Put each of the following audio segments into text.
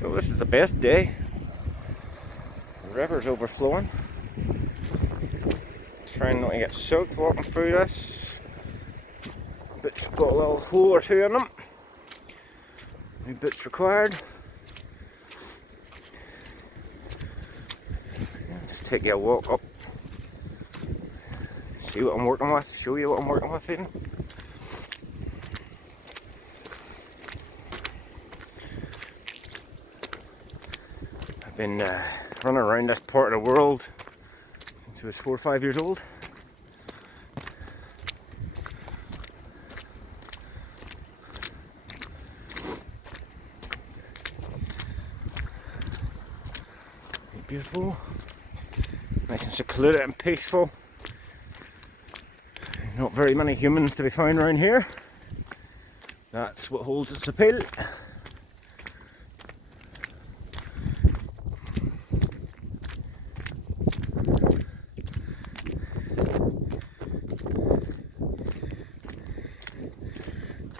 So this is the best day. The river's overflowing. Trying not to get soaked walking through this. Boots got a little hole or two in them. New boots required. Just take you a walk up. See what I'm working with, show you what I'm working with even. I've been running around this part of the world since I was 4 or 5 years old. Beautiful, nice and secluded and peaceful. Not very many humans to be found around here. That's what holds its appeal.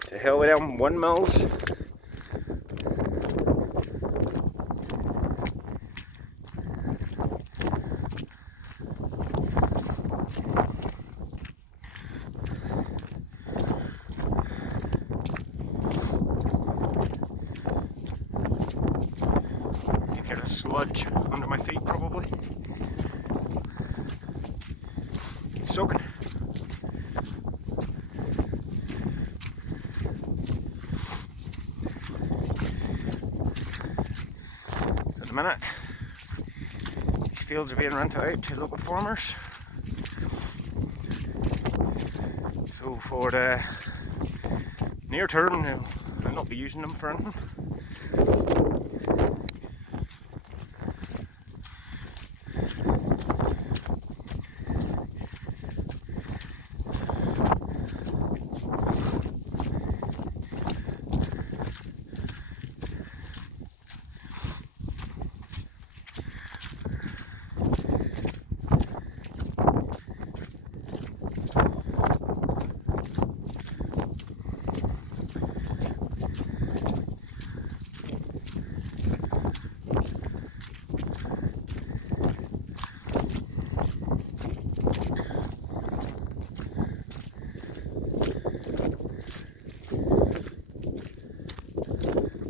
To hell with them windmills. Get a sludge under my feet probably. Soaking. So at the minute, these fields are being rented out to local farmers. So for the near term, I'll not be using them for anything.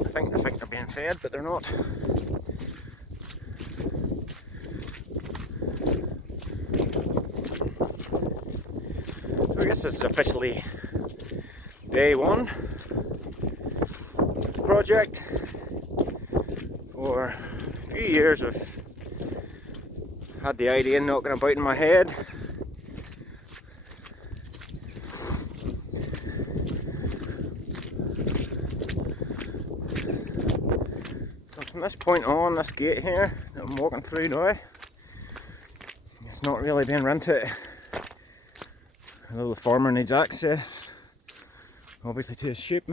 I think they're being fed, but they're not. So I guess this is officially day one of the project. For a few years I've had the idea knocking about in my head. From this point on, this gate here that I'm walking through now, it's not really being rented. Although the farmer needs access, obviously, to his sheep.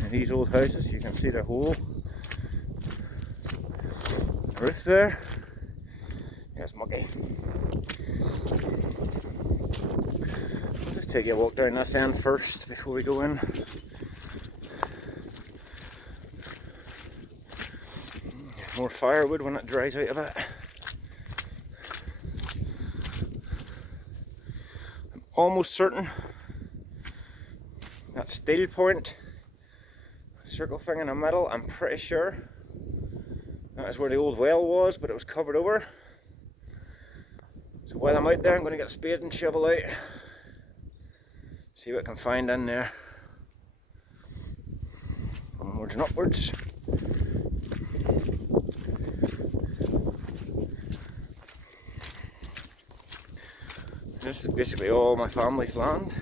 And these old houses, you can see the hole in the roof there. Yeah, it's mucky. Let's take a walk down this end first before we go in. More firewood when it dries out a bit. I'm almost certain that steel point, circle thing in the middle, I'm pretty sure that is where the old well was, but it was covered over. So while I'm out there, I'm going to get a spade and shovel out. See what I can find in there. Onwards and upwards. This is basically all my family's land.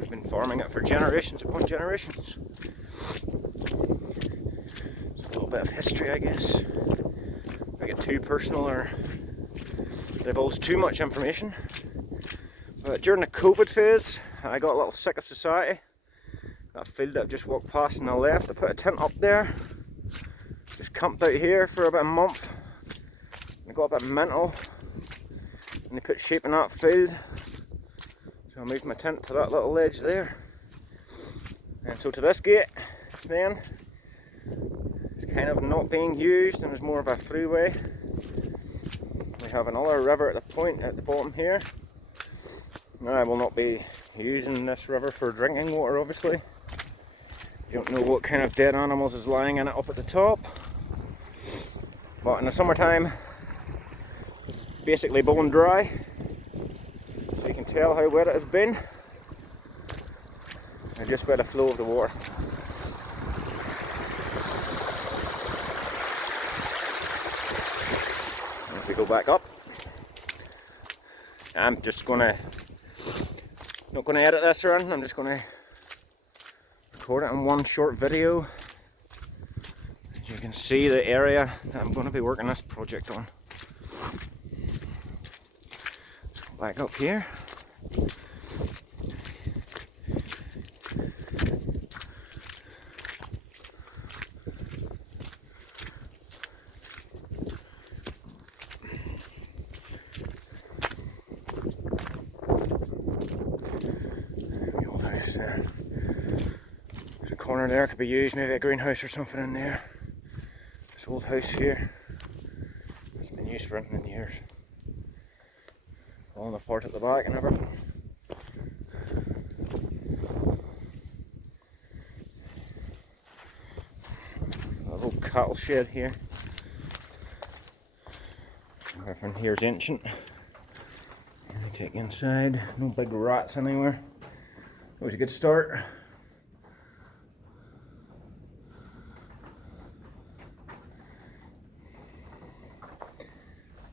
We've been farming it for generations upon generations. It's a little bit of history, I guess. If I get too personal or divulge too much information. But during the COVID phase, I got a little sick of society. That field that I've just walked past on the left, I put a tent up there. Just camped out here for about a month. I got a bit mental. And they put sheep in that field. So So I moved my tent to that little ledge there. And so to this gate then, it's kind of not being used and is more of a throughway. We have another river at the point at the bottom here. Now I will not be using this river for drinking water, obviously. You don't know what kind of dead animals is lying in it up at the top. But in the summertime, it's basically bone dry. So you can tell how wet it has been. And just by the flow of the water. As we go back up, I'm just not gonna edit this or anything, I'm just gonna record it in one short video. You can see the area that I'm gonna be working this project on. Let's go back up here. There. There's a corner there, could be used, maybe a greenhouse or something in there. This old house here hasn't been used for anything in years. Falling apart at the back and everything. A little cattle shed here. Everything here's ancient. Take you inside, no big rats anywhere. Always a good start.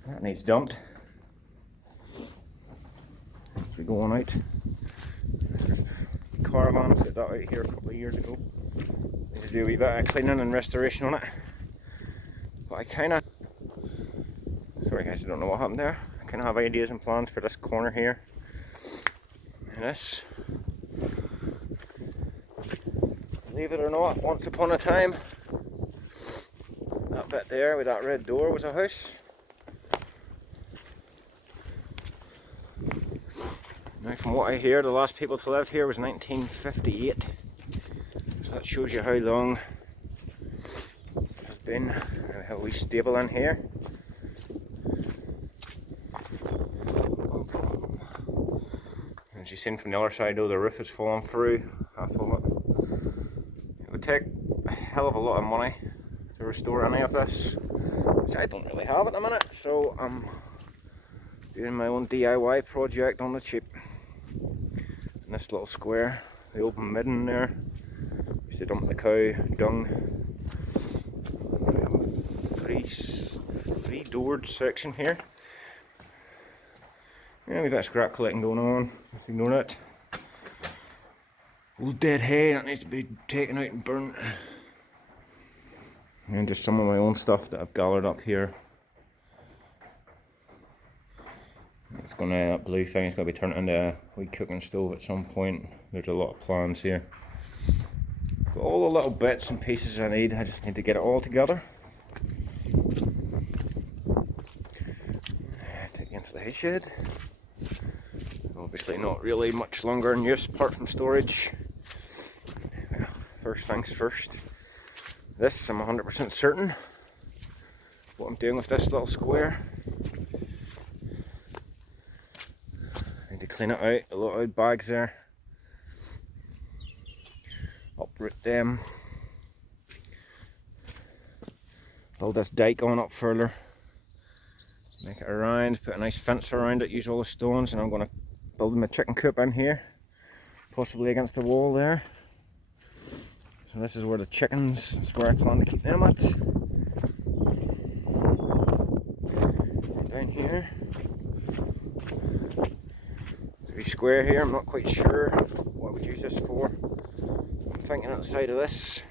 That needs dumped. As we go on out. There's a caravan, put that out here a couple of years ago. Need to do a wee bit of cleaning and restoration on it. But I kinda, sorry guys, I don't know what happened there. I kinda have ideas and plans for this corner here. And this. Believe it or not, once upon a time, that bit there with that red door was a house. Now from what I hear, the last people to live here was 1958. So that shows you how long it has been, how we stable in here. As you've seen from the other side though, the roof is falling through, half of it. It would take a hell of a lot of money to restore any of this, which I don't really have at the minute, so I'm doing my own DIY project on the cheap. In this little square, the open midden there, used to dump the cow dung. We have a three doored section here. Yeah, we've got scrap collecting going on, ignore that. Old dead hay that needs to be taken out and burnt. And just some of my own stuff that I've gathered up here. It's gonna, that blue thing is going to be turned into a wee cooking stove at some point. There's a lot of plans here. Got all the little bits and pieces I need, I just need to get it all together. Take you into the hay shed. Obviously not really much longer in use apart from storage. Well, first things first. This, I'm 100% certain what I'm doing with this little square. I need to clean it out, a lot of old bags there. Uproot them. Build this dike on up further. Make it around, put a nice fence around it, use all the stones, and I'm going to build my chicken coop in here. Possibly against the wall there. So this is where the chickens, that's where I plan to keep them at. Down here. There's a wee square here, I'm not quite sure what I would use this for. I'm thinking outside of this.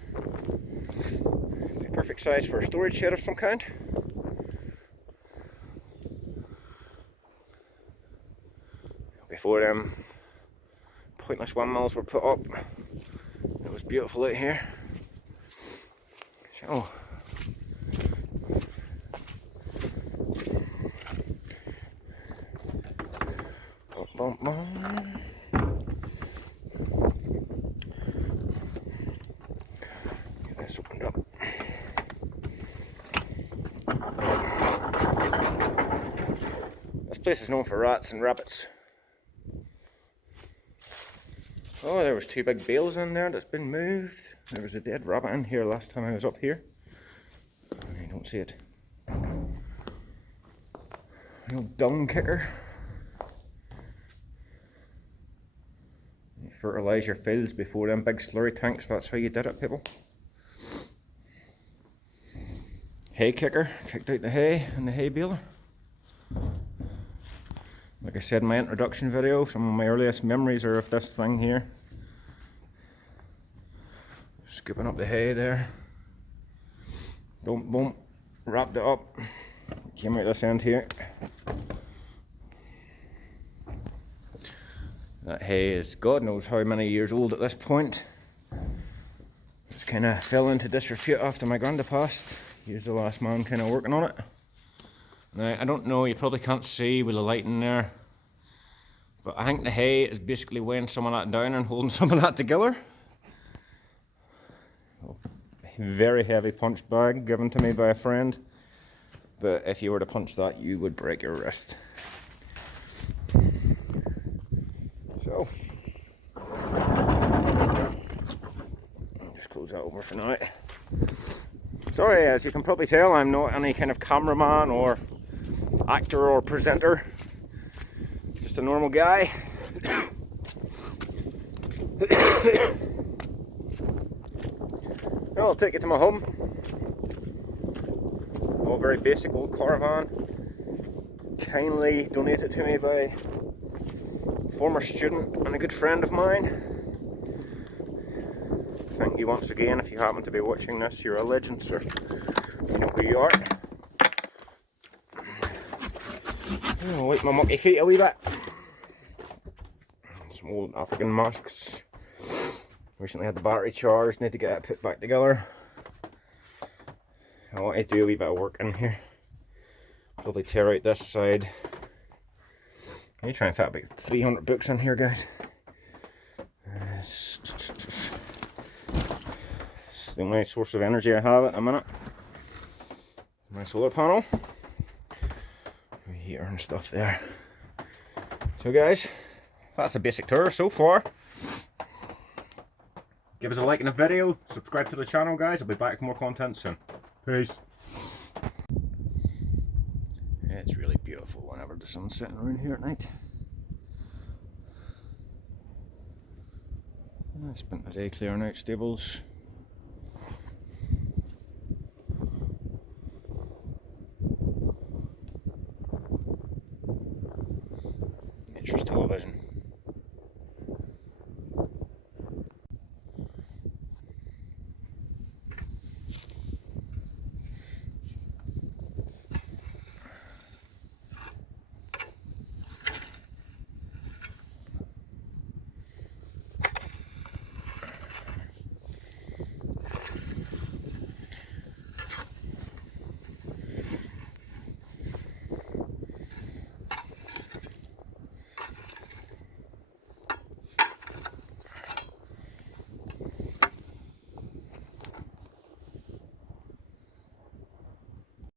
Be perfect size for a storage shed of some kind. Before them pointless windmills were put up, it was beautiful out here. So bum, bum, bum. place is known for rats and rabbits. Oh, there was 2 big bales in there that's been moved. There was a dead rabbit in here last time I was up here. I don't see it. The old dung kicker. You fertilise your fields before them big slurry tanks, that's how you did it, people. Hay kicker, kicked out the hay and the hay baler. Like I said in my introduction video, some of my earliest memories are of this thing here. Scooping up the hay there. Boom, boom, wrapped it up. Came out this end here. That hay is God knows how many years old at this point. Just kind of fell into disrepute after my granddad passed. He was the last man kind of working on it. Now, I don't know, you probably can't see with the light in there, but I think the hay is basically weighing some of that down and holding some of that together. Very heavy punch bag given to me by a friend, but if you were to punch that, you would break your wrist. So, just close that over for now. Sorry, as you can probably tell, I'm not any kind of cameraman or actor or presenter. Just a normal guy. Well, I'll take you to my home. All very basic old caravan. Kindly donated to me by a former student and a good friend of mine. Thank you once again. If you happen to be watching this, you're a legend, sir. You know who you are. I'll wipe my mucky feet a wee bit. Some old African masks. Recently had the battery charged, need to get it put back together. I want to do a wee bit of work in here. Probably tear out this side. I need to try and fit about 300 books in here, guys. It's the only source of energy I have at the minute. My solar panel. Heater and stuff there. So guys, that's a basic tour so far. Give us a like in the video, subscribe to the channel guys, I'll be back with more content soon. Peace. It's really beautiful whenever the sun's setting around here at night. I spent the day clearing out stables. Nature's television.